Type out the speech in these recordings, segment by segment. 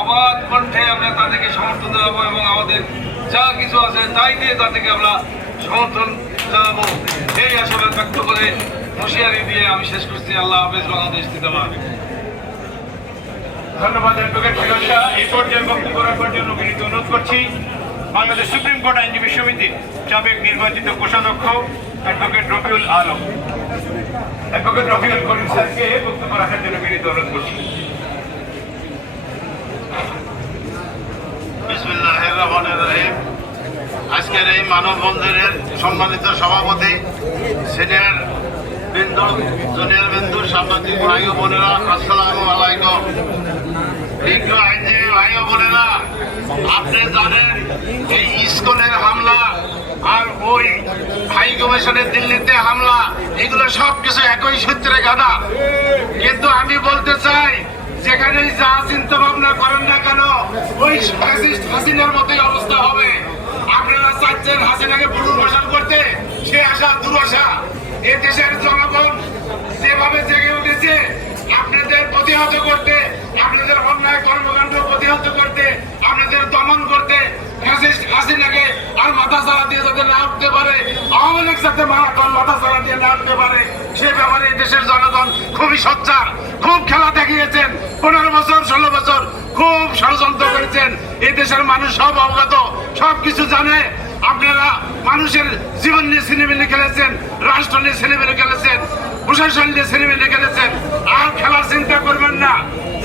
অবাধ কণ্ঠে আমরা তাদেরকে সমর্থন জানাবো এবং আমাদের যা কিছু আছে তাই দিয়ে তাদেরকে আমরা সমর্থন জানাবো। এই আশাবাদ ব্যক্ত করে হুঁশিয়ারি দিয়ে আমি শেষ করছি। আল্লাহ হাফেজ। বাংলাদেশ জিন্দাবাদ। ধন্যবাদ অ্যাডভোকেট ফিরোজ শাহ। এই পর্যায়ে বক্তব্য রাখবার জন্য বিনীত অনুরোধ করছি বাংলাদেশ সুপ্রিম কোর্ট আইনজীবী সমিতির সাবেক নির্বাচিত কোষাধ্যক্ষ অ্যাডভোকেট রফিউল আলম। অ্যাডভোকেট রফিউল করিম স্যারকে বক্তব্য রাখার জন্য বিনীত অনুরোধ করছি। বিসমিল্লাহির রহমানির রহিম। আজকের এই মানববন্ধনের সম্মানিত সভাপতি, সিনিয়র বিন্দু, জুনিয়র বিন্দু, সাংবাদিক ভাই ও বোনেরা, আসসালামু আলাইকুম। বিজ্ঞ আইনজীবী ভাই ও বোনেরা, আপনি জানেন এই ইসকনের হামলা আর ওই হাই কমিশনের দিল্লিতে হামলা, এগুলো সবকিছু একই সূত্রে গাঁথা। কিন্তু আমি বলতে চাই, যেখানে যা চিন্তা ভাবনা করেন না কেন, ওই ফ্যাসিস্ট হাসিনার মতোই অবস্থা হবে। আপনারা চাচ্ছেন হাসিনাকে পুনর্বাসন করতে, সে আশা দুরাশা। এ দেশের জনগণ যেভাবে জেগে উঠেছে আপনাদের প্রতিহত করতে, আপনাদের অন্যায় কর্মকাণ্ড প্রতিহত করতে, আপনাদের দমন করতে, ফ্যাসিস্ট হাসিনাকে আর মাথা চালা দিয়ে যাতে না উঠতে পারে, আওয়ামী লীগ যাতে মাথা চালা দিয়ে না উঠতে পারে, সে ব্যাপারে এই দেশের জনগণ খুবই সোচ্চার, খুব খেলা দেখিয়েছেন। 15 বছর 16 বছর খুব ষড়যন্ত্র করেছেন। এই দেশের মানুষ সব অবগত, সবকিছু জানে। আপনারা মানুষের জীবন নিয়ে ছিনিমিনি খেলেছেন, রাষ্ট্র নিয়ে ছিনিমিনি খেলেছেন, প্রশাসন নিয়ে ছিনিমিনি খেলেছেন। আর খেলার চিন্তা করবেন না।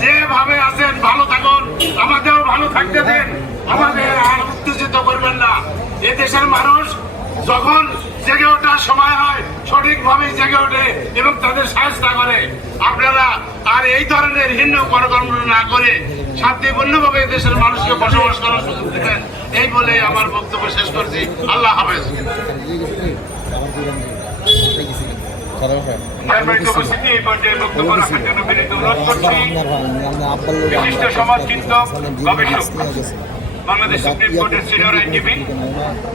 যেভাবে আছেন ভালো থাকুন, আমাদেরও ভালো থাকতে দেন, আমাদের আর উত্তেজিত করবেন না। এ দেশের মানুষ যখন জেগে ওঠার সময় হয় সঠিকভাবে জেগে ওঠে এবং তাদের সাহায্য করে। আপনারা আর এই ধরনের হীন কর্মকাণ্ড না করে শান্তিপূর্ণভাবে দেশের মানুষকে বসবাস করার সুযোগ দিবেন, এই বলে আমার বক্তব্য শেষ করছি। আল্লাহ হাফেজ। এই পর্যায়ে বক্তব্য রাখার জন্য বিনীত অনুরোধ করছি বিশিষ্ট সমাজচিন্তক, গবেষক, বাংলাদেশ সুপ্রিম কোর্টের সিনিয়র আইনজীবী,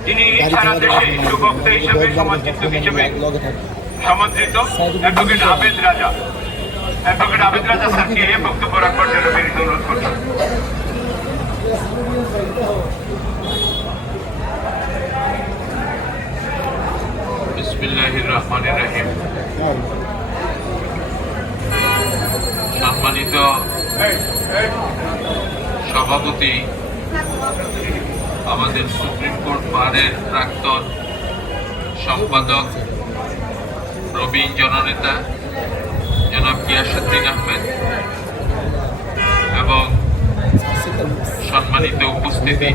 যিনি সারা দেশে সুবক্তা হিসেবে, সমাজচিন্তক হিসেবে সমাদৃত, অ্যাডভোকেট আবেদ রাজা। অ্যাডভোকেট আবেদ রাজা স্যারকে বক্তব্য রাখবার জন্য বিনীত অনুরোধ করছি। বিসমিল্লাহির রহমানির রহিম। সম্মানিত সভাপতি, আমাদের সুপ্রিম কোর্ট বারের প্রাক্তন সম্পাদক, প্রবীণ জননেতা জনাব গিয়াসউদ্দিন আহমেদ এবং সম্মানিত উপস্থিতি,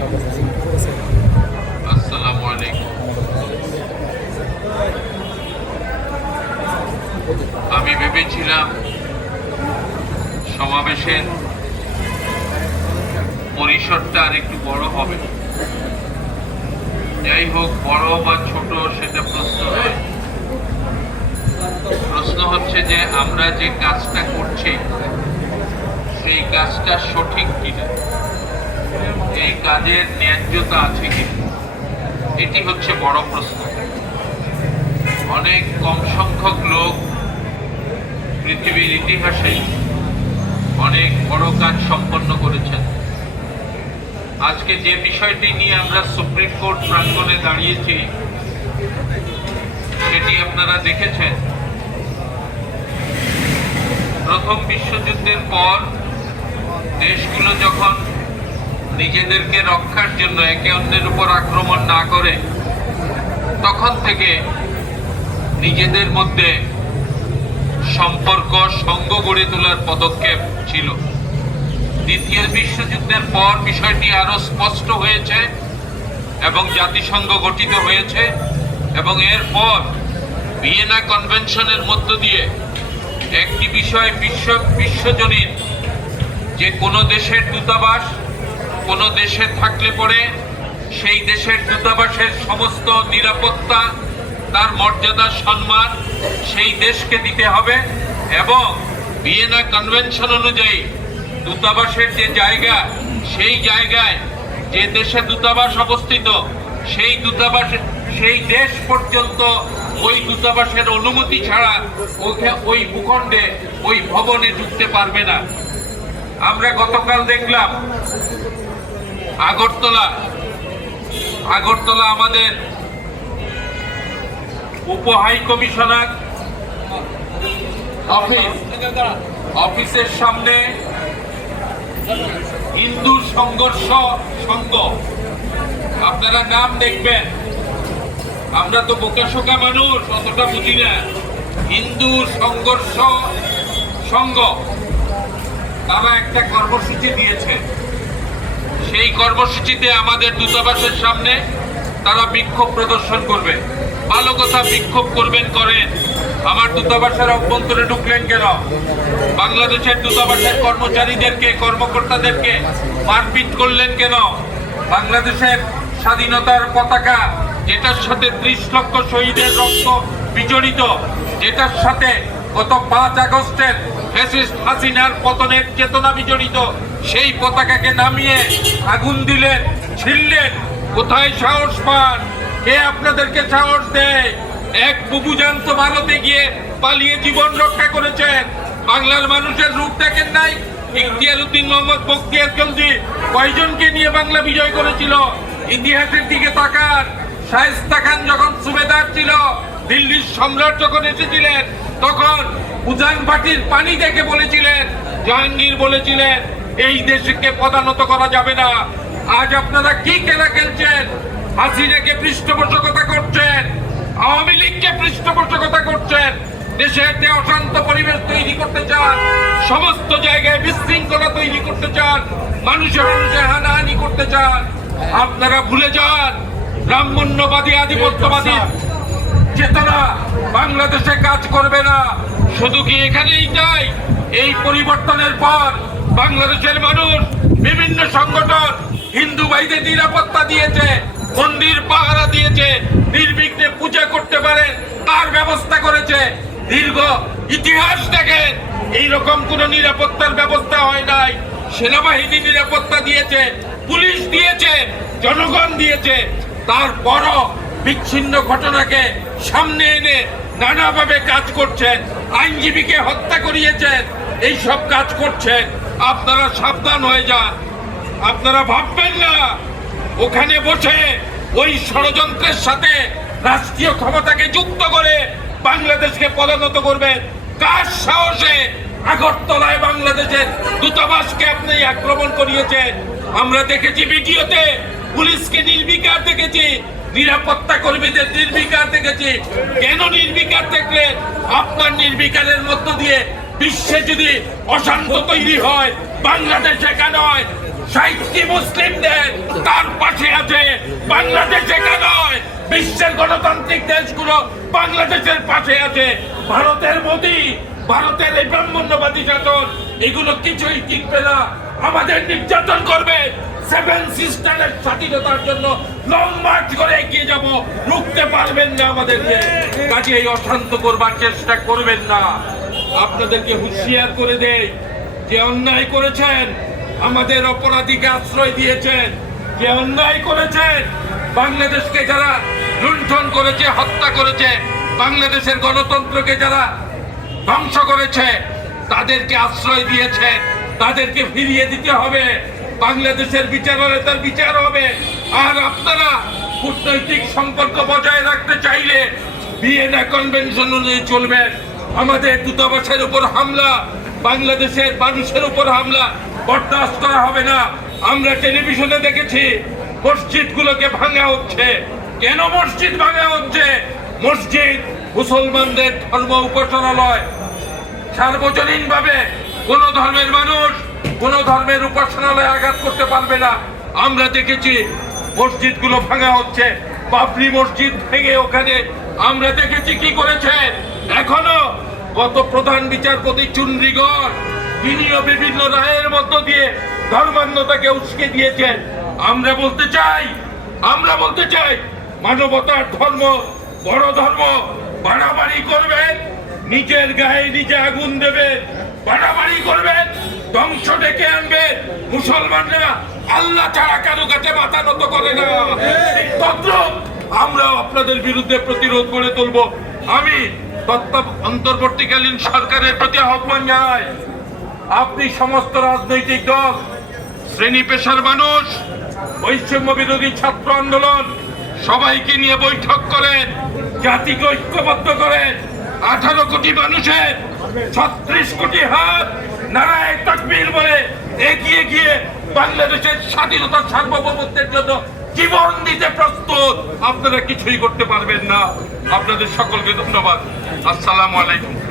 আসসালামু আলাইকুম। আমি ভেবেছিলাম সমাবেশের পরিসরটা আর একটু বড় হবে। যাই হোক, বড় বা ছোট সেটা প্রশ্ন নয়। প্রশ্ন হচ্ছে যে আমরা যে কাজটা করছি সেই কাজটা সঠিক কিনা, এই কাজের ন্যায্যতা আছে কিনা, এটি হচ্ছে বড় প্রশ্ন। অনেক কম সংখ্যক লোক পৃথিবীর ইতিহাসে অনেক বড় কাজ সম্পন্ন করেছেন। আজকে যে বিষয়টি নিয়ে আমরা সুপ্রিম কোর্ট প্রাঙ্গণে দাঁড়িয়েছি সেটি আপনারা দেখেছেন। প্রথম বিশ্বযুদ্ধের পর দেশগুলো যখন নিজেদেরকে রক্ষার জন্য একে অন্যের উপর আক্রমণ না করে, তখন থেকে নিজেদের মধ্যে সম্পর্ক, সঙ্গ গড়ে তোলার পদক্ষেপ ছিল। দ্বিতীয় বিশ্বযুদ্ধের পর বিষয়টি আরো স্পষ্ট হয়েছে এবং জাতিসংঘ গঠিত হয়েছে এবং এরপর ভিয়েনা কনভেনশনের মধ্য দিয়ে একটি বিষয় বিশ্বজনীন, যে কোনো দেশের দূতাবাস কোনো দেশে থাকলে পরে সেই দেশের দূতাবাসের সমস্ত নিরাপত্তা, তার মর্যাদা, সম্মান সেই দেশকে দিতে হবে এবং ভিয়েনা কনভেনশন অনুযায়ী দূতাবাসের যে জায়গা, সেই জায়গায় যে দেশে দূতাবাস অবস্থিত সেই দূতাবাস, সেই দেশ পর্যন্ত ওই দূতাবাসের অনুমতি ছাড়া ওই ভূখণ্ডে, ওই ভবনে ঢুকতে পারবে না। আমরা গতকাল দেখলাম আগরতলা আমাদের উপ হাই কমিশনার অফিসের সামনে হিন্দু সংঘর্ষ সংঘ, আপনারা নাম দেখবেন, আমরা তো বোকা শোকা মানুষ, অতটা বুঝি না। হিন্দু সংঘর্ষ সংঘ তারা একটা কর্মসূচি দিয়েছে। সেই কর্মসূচিতে আমাদের দূতাবাসের সামনে তারা বিক্ষোভ প্রদর্শন করবে। ভালো কথা, বিক্ষোভ করবেন, করেন। আমার দূতাবাসের অভ্যন্তরে ঢুকলেন কেন? বাংলাদেশের দূতাবাসের কর্মচারীদেরকে, কর্মকর্তাদেরকে মারপিট করলেন কেন? বাংলাদেশের স্বাধীনতার পতাকা, যেটার সাথে 30 লক্ষ শহীদের রক্ত বিজড়িত, যেটার সাথে গত 5 আগস্টের ফ্যাসিস্ট হাসিনার পতনের চেতনা বিজড়িত, সেই পতাকাকে নামিয়ে আগুন দিলেন, ছিড়লেন। কোথায় সাহস পান? কে আপনাদেরকে সাহস দেয়? এক বুবুজান্ত ভারতে গিয়ে পালিয়ে জীবন রক্ষা করেছেন। বাংলার মানুষের রূপ দেখেন নাই? ইখতিয়ার উদ্দিন মোহাম্মদ বখতিয়ার খলজি কয়জনকে নিয়ে বাংলা বিজয় করেছিল? ইতিহাসের দিকে তাকান। শায়েস্তা খান যখন সুবেদার ছিল, দিল্লির সম্রাট যখন এসেছিলেন, তখন উজান ভাটির পানি দেখে বলেছিলেন, জাহাঙ্গীর বলেছিলেন এই দেশকে পদানত করা যাবে না। আজ আপনারা কি খেলা খেলছেন? হাসিনাকে পৃষ্ঠপোষকতা করছেন, আওয়ামী লীগকে পৃষ্ঠপোষকতা করছেন, দেশের যে অশান্ত পরিবেশ তৈরি করতে চান, সমস্ত জায়গায় বিশৃঙ্খলা তৈরি করতে চান, মানুষের হানাহানি করতে চান। আপনারা ভুলে যান, ব্রাহ্মণ্যবাদী আধিপত্যবাদী চেতনা বাংলাদেশে কাজ করবে না। শুধু কি এখানেই তাই? এই পরিবর্তনের পর বাংলাদেশের মানুষ, বিভিন্ন সংগঠন হিন্দু ভাইদের নিরাপত্তা দিয়েছে, মন্দির পাহারা দিয়েছে, নির্বিঘ্নে পূজা করতে পারে তার ব্যবস্থা করেছে। দীর্ঘ ইতিহাস দেখেন, এইরকম কোন নিরাপত্তার ব্যবস্থা হয় নাই। সেনাবাহিনী নিরাপত্তা দিয়েছে, পুলিশ দিয়েছে, জনগণ দিয়েছে। তারপরও বিচ্ছিন্ন ঘটনাকে সামনে এনে নানাভাবে কাজ করছেন, আইনজীবীকে হত্যা করিয়েছেন, এইসব কাজ করছেন। আপনারা সাবধান হয়ে যান। আপনারা ভাববেন না ওখানে বসে ওই ষড়যন্ত্রের সাথে রাষ্ট্রীয় ক্ষমতাকে যুক্ত করে বাংলাদেশকে পদানত করবেন। কার সাহসে আগরতলায় বাংলাদেশের দূতাবাসকে আপনি আক্রমণ করিয়েছেন? আমরা দেখেছি ভিডিওতে, পুলিশকে নির্বিকার দেখেছি, নিরাপত্তা কর্মীদের নির্বিকার দেখেছি। কেন নির্বিকার দেখলেন? আপনার নির্বিকারের মধ্য দিয়ে বিশ্বে যদি অশান্ত তৈরি হয়, বাংলাদেশে কেন হয়? 60টি মুসলিমদের তার পাশে আছে, বাংলাদেশে কেন হয়? বিশ্বের গণতান্ত্রিক দেশগুলো বাংলাদেশের পাশে আছে। ভারতের মোদি, ভারতের এই ব্রাহ্মণ্যবাদী শাসন, এগুলো কিছুই টিকবে না। আমাদের নির্যাতন করবে। 7 সিস্টারের স্বাধীনতার জন্য লং মার্চ করে এগিয়ে যাব, রুখতে পারবেন না আমাদেরকে। কাজে এই অশান্ত করবার চেষ্টা করবেন না। আপনাদেরকে হুঁশিয়ার করে দেই, যে অন্যায় করেছেন, আমাদের অপরাধীকে আশ্রয় দিয়েছেন, যে অন্যায় করেছেন, বাংলাদেশকে যারা লুণ্ঠন করেছে, হত্যা করেছে, বাংলাদেশের গণতন্ত্রকে যারা ধ্বংস করেছে, তাদেরকে আশ্রয় দিয়েছে, তাদেরকে ফিরিয়ে দিতে হবে। বাংলাদেশের বিচারালয়ের বিচার হবে। আর আপনারা কূটনৈতিক সম্পর্ক বজায় রাখতে চাইলে ভিয়েনা কনভেনশন অনুযায়ী চলবেন। আমাদের দূতাবাসের উপর হামলা, বাংলাদেশের মানুষের উপর হামলা বরদাস্ত করা হবে না। আমরা টেলিভিশনে দেখেছি মসজিদগুলোকে ভাঙা হচ্ছে। কেন মসজিদ ভাঙা হচ্ছে? মসজিদ মুসলমানদের ধর্ম উপাসনালয়। সার্বজনীনভাবে কোন ধর্মের মানুষ কোন ধর্মের উপাসনালয়ে আঘাত করতে পারবে না। আমরা দেখেছি মসজিদগুলো ভাঙা হচ্ছে। বাবরি মসজিদ ভেঙে ওখানে আমরা দেখেছি কি করেছে। এখনো গত প্রধান বিচারপতি চুন্দ্রিগড়, তিনিও বিভিন্ন রায়ের মধ্য দিয়ে ধর্মান্ধতাকে উস্কে দিয়েছেন। আমরা বলতে চাই মানবতার ধর্ম, বড় ধর্ম বাড়াবাড়ি করবেন, নিজের গায়ে নিজে আগুন দেবেন, বাড়াবাড়ি করবেন, ধ্বংস ডেকে আনবেন। মুসলমানরা আল্লাহ ছাড়া কারো কাছে মাথা নত করে না। আমরা আপনাদের বিরুদ্ধে প্রতিরোধ গড়ে তুলব। আমি অন্তর্বর্তীকালীন সরকারের প্রতি আহ্বান জানাই, আপনি সমস্ত রাজনৈতিক দল, শ্রেণী পেশার মানুষ, বৈষম্য বিরোধী ছাত্র আন্দোলন সবাইকে নিয়ে বৈঠক করেন, জাতিকে ঐক্যবদ্ধ করেন। 18 কোটি মানুষের 36 কোটি হাত নারায়ে তাকবীর বলে এগিয়ে গিয়ে বাংলাদেশের স্বাধীনতার সার্বভৌমত্বের জন্য জীবন দিতে প্রস্তুত। আপনারা কিছুই করতে পারবেন না। আপনাদের সকলকে ধন্যবাদ। আসসালামু আলাইকুম।